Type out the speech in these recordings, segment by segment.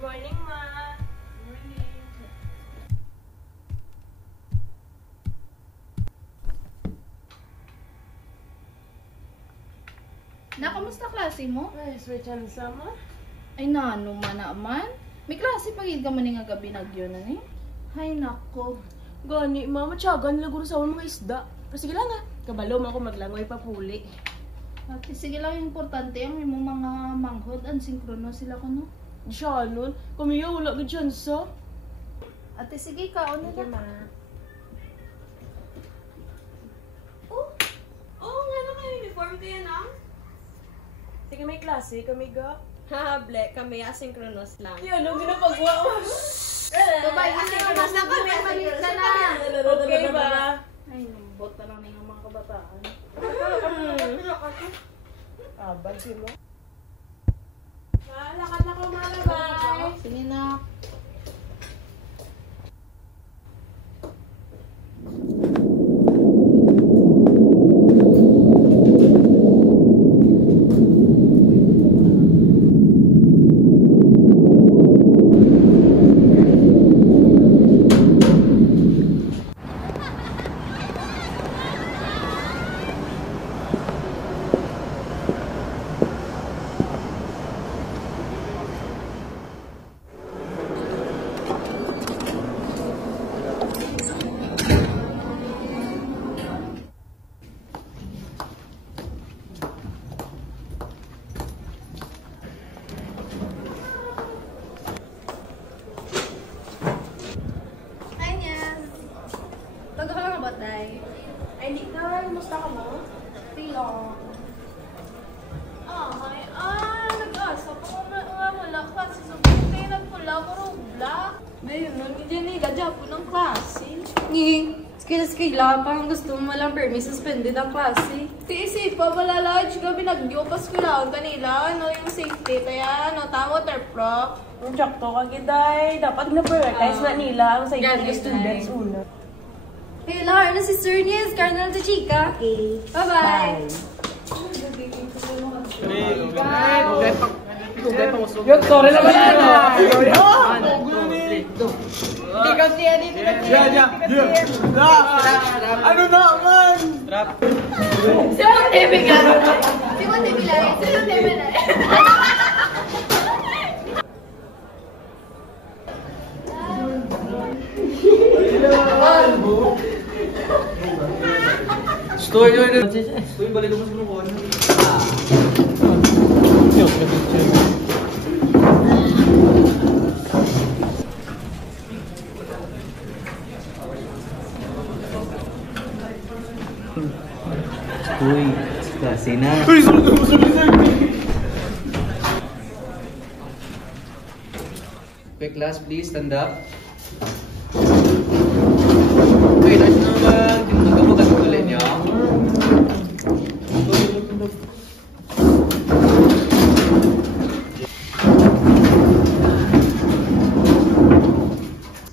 Good morning, Ma. Good morning. Na, kamusta klase mo? Ay, sweet yan sama. Ay, nano man naman. May klase pagid ka man nga gabi nagyo na ni. Hay nako. Gani, Ma, matyagan laguro sa mga isda. Pero sige lang ha. Kabalo mo ako maglangoy papuli. Ate, sige lang, importante ang imong mga manghod and synchrona sila ko no. Siya nun. Kamiya, wala ka dyan sa. Ate, sige ka, ano na? Ma. Oh, nga na kayo uniform kayo na? Sige, may klase. Kami ga. Haha, black kami, asynchronous lang. Yan, ano ginapagawa mo? Babay, asynchronous na kami, malit ka na. Okay ba? Ay, nambot na lang ng mga kabataan. Abad sila. Lakad na ko, malabay. Sige na. Ay, hindi ka. Kumusta ka mo? Tilo. Nag-asa pa nga wala klase sa buhay. Nagpula ko rin black. Ngayon, hindi niya gadyapo ng klase. Skila, parang gusto mo walang permis, suspended ang klase. Tiisip pa, wala lunch. Gabi nag-yopas ko lang kanila. Ano yung safety? Kaya ano, waterproof. Ang tsakto ka, Giday. Dapat na-prioritize na nila ang safety ng students una. Hey, Lar, na si Sir Nies, Cardinal to Chica. Okay. Bye-bye. Yun, sorry naman yan. Hindi kasi yan, hindi kasi yan. Ano na, man? Sino tibigyan? Sino tibigyan? Sino tibigyan? Story yun. Story, balik mo sa grupo. Uy, klase na. Uy, sulit. Quick class, please stand up. Okay, nice naman. Tinutugtog mo kasi ulit niya.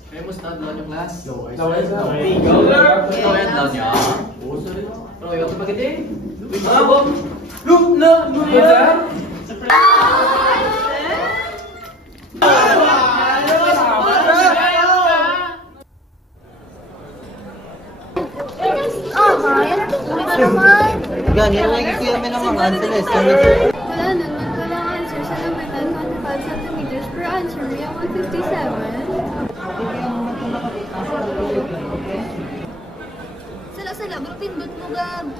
Kaya mo start doon yung class? Go. Go. Kaya down niya. Pero yung spaghetti? Look na! Look na! Ganyan lang yung kami ng mga answers. Wala naman, walang answer sa lamitan, 25 centimeters per answer. May 157. Sala-sala, bro, pindot mo, Gab.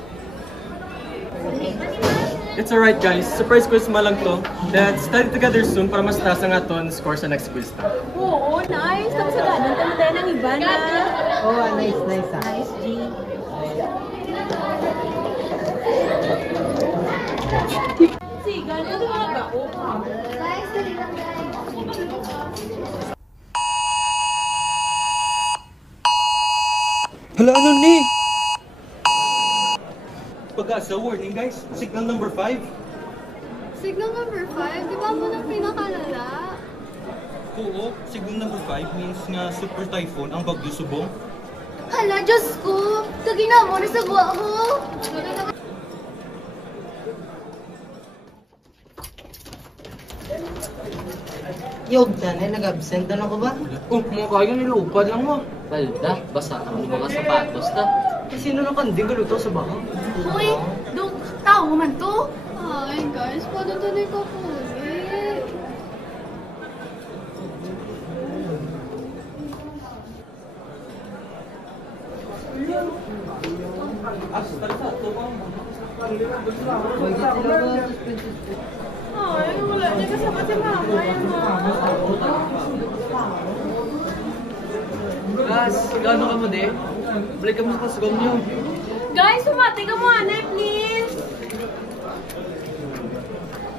It's alright guys, surprise quiz mo lang to. Let's study together soon para mas taas ang aton score sa next quiz ta. Oo, nice. Tapos sa ganun, tayo ng iba na. Oh, nice, nice. Nice, G. Sigan, ano mga ba? Guys, dali lang, guys. Hala, ano ni? Pag-asa, warning guys. Signal number 5. Signal number 5, di ba mo nang pinakalala? Oo, signal number 5 means nga super typhoon ang Bagyo Subong. Hala, Diyos ko! Tagina mo na sa buwa ko! Yog na, nag-absent na ako ba? Oh, mga kayo nilupad lang mo. Balda, basa ang mga sapatos ta. Eh, sino na kanding galuto sa baka? Hoy! Dong, tao man to! Ay, guys, paano tuloy ko po eh? Ay, wala niya kasama si mama. Yan Gas, gaano ka mo de? Balik ka mo sa kasugam niyo. Guys, sumati ka muna, please.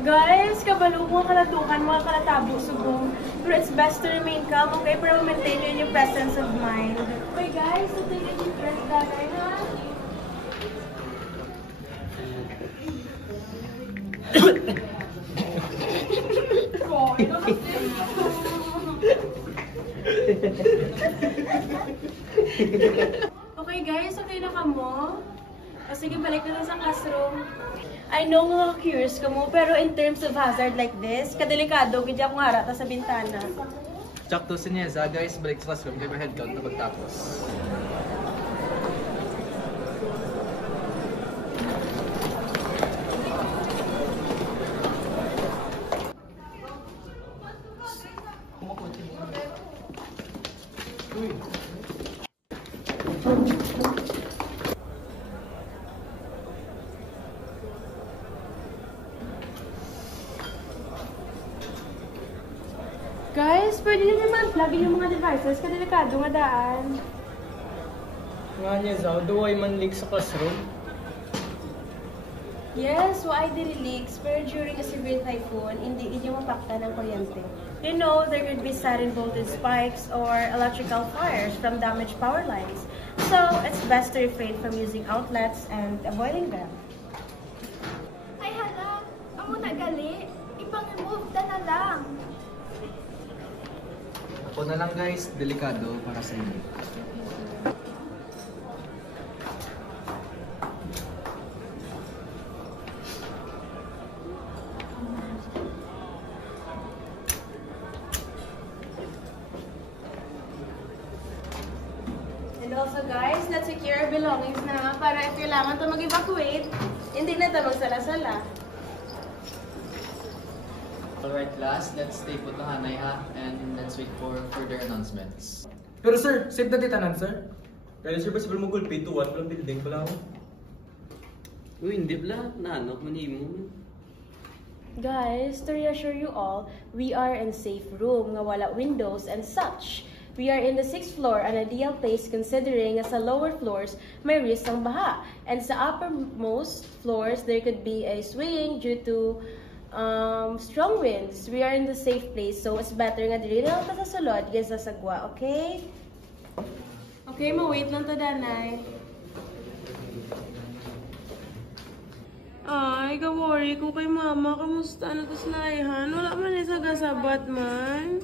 Guys, kabalo mo kalatukan, mga kalatabo subong. Pero it's best to remain calm, okay? Pero maintain yun yung presence of mind. Okay, guys, so take a deep breath, dagay, ha? Okay guys, okay na ka mo? O sige, balik na lang sa classroom. I know mga curious ka mo, pero in terms of hazard like this, kadelikado, gidya akong harata sa bintana. Sakto si Nieza, guys. Balik sa classroom. Give her head count na pagtapos. Guys, pwede na naman plugin yung mga devices, kadelikado nga daan. Nga niya, Zao, duway man leak sa classroom. Yes, so I did leaks, pero during a severe typhoon, hindi niyo mapakta ng kuryente. You know, there could be sudden voltage spikes or electrical fires from damaged power lines. So, it's best to refrain from using outlets and avoiding them. Ay, hala! Amo na gali! Ipang-remove na lang! Ako na lang, guys. Delikado para sa inyo. And also guys, let's secure our belongings na para if kailangan to mag-evacuate, hindi na ito magsala-sala. Alright class, let's stay put ng hanay ha, and let's wait for further announcements. Pero sir, safe na titanan sir. Kaya sir, possible mo gulpi to one walang building pala ako. Uy, hindi pala. Naanok man mo. Guys, to reassure you all, we are in safe room nga wala windows and such. We are in the 6th floor, an ideal place considering sa lower floors may risk ng baha. And sa uppermost floors, there could be a swaying due to strong winds. We are in the safe place, so it's better nga diri lang ta sa sulod kaysa sa sagwa, okay? Okay, ma-wait lang to, Danay. Ay, ka-worry ko kay mama. Kamusta na to sa naihan? Wala man eh sa gasabat man.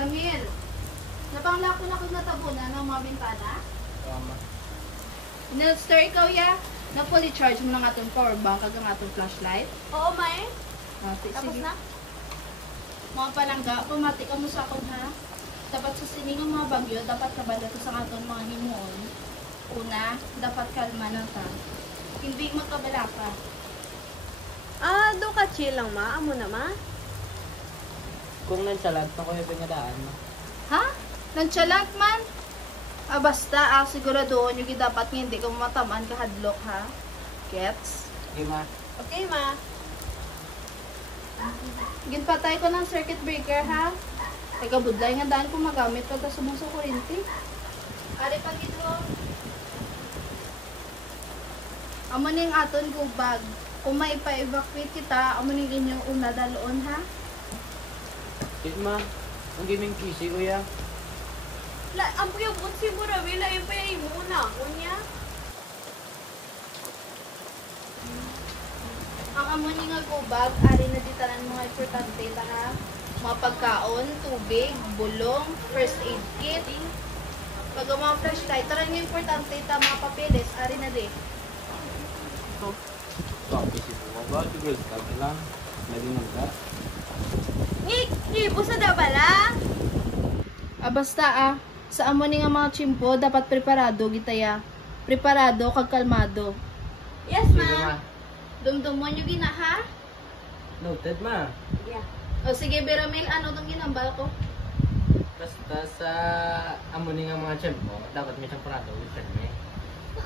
Ramil, napanglako na kung natabunan ng mga bintana? Tama. Nelstar, ikaw ya? Na-fully charge mo ng atong power bank kag ang atong flashlight? Oo, Mae. Tapos na? Mga palangga, pumati ka mo sa akong ha? Dapat sa sining ang mga bagyo, dapat kabala to sa atong mga himuon. Una, dapat kalma na ta. Hindi magkabala ka. Do ka chill lang ma, amo na ma. Kung nansalag, ako yung pingadaan mo. Ha? Nonchalant man? Basta, siguraduhin yung dapat nga hindi ka matamaan kahadlok, ha? Gets? Okay, ma. Okay ma. Ginpatay ko ng circuit breaker, ha? Ay kabudlay nga daan kung magamit pagka sumuso kurinti. Ari pag ito. Amo ning aton go bag. Kung may pa-evacuate kita, amo ning inyong una daloon, ha? Ma, ang gaming kisi, kuya. Ang puyabot si Murawil, ayun pa yung muna. Kunya. Ang amo ni nga go bag, ari na ditanan mga importante ta, ha? Mga pagkaon, tubig, bulong, first aid kit. Pag ang mga flashlight, taran nga importante ta, mga papeles, ari na di. Isip mo ba? Siguro ka lang. Naging ka. Ibo sa dabala. Basta sa amo ni nga mga chimpo, dapat preparado gitaya. Preparado kag kalmado. Yes ma. Dumdumon yung gina, ha? Noted, ma. Yeah. O sige, Beramil, ano tong ginambal ko? Basta sa amunin ng mga tiyempo, dapat may siyang parado.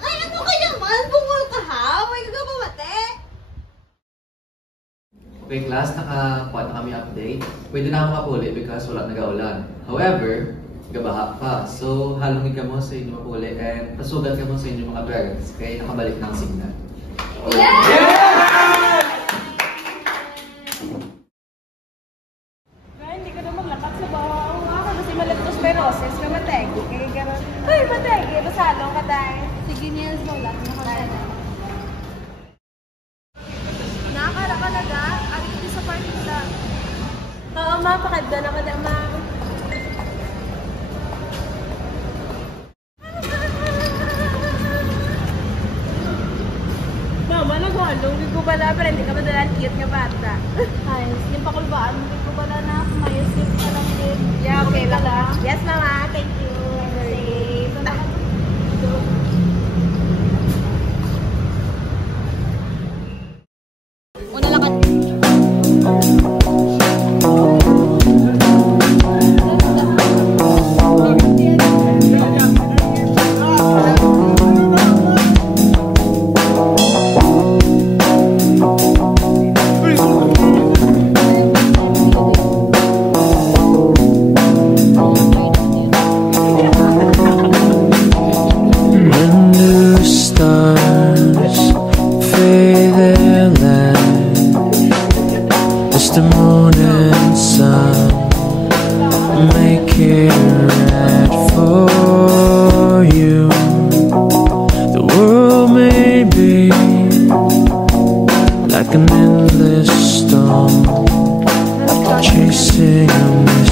Ay, ano ka naman? Bungol ka ha? May gagawate. Okay class, nakakuha na kami update. Pwede na ako mapuli because wala nag-aulan. However, gabaha pa. So, halongin ka mo sa inyo mapuli and pasugat ka mo sa inyo mga parents kaya nakabalik ng signal. Hindi ka na maglakat sa bawa. Oo nga, kasi malagtos perosis na mategi. Kaya gano'n. Ay, mategi. Masalong ka dahil. Sige, Nils, wala. Nakakala ka na ga? Ari dito sa partida. Oo, ma. Pakadda na ka na, ma. Mama, nagwalong. Hindi ko pala, pero hindi ka madalang cute nga bata. Ay, yung pakulbaan, hindi ko pala na mayos yung sa lang din. Yeah, okay lang. Yes, mama. Thank you. Una lang ka. The moon and sun make it right for you. The world may be like an endless storm chasing a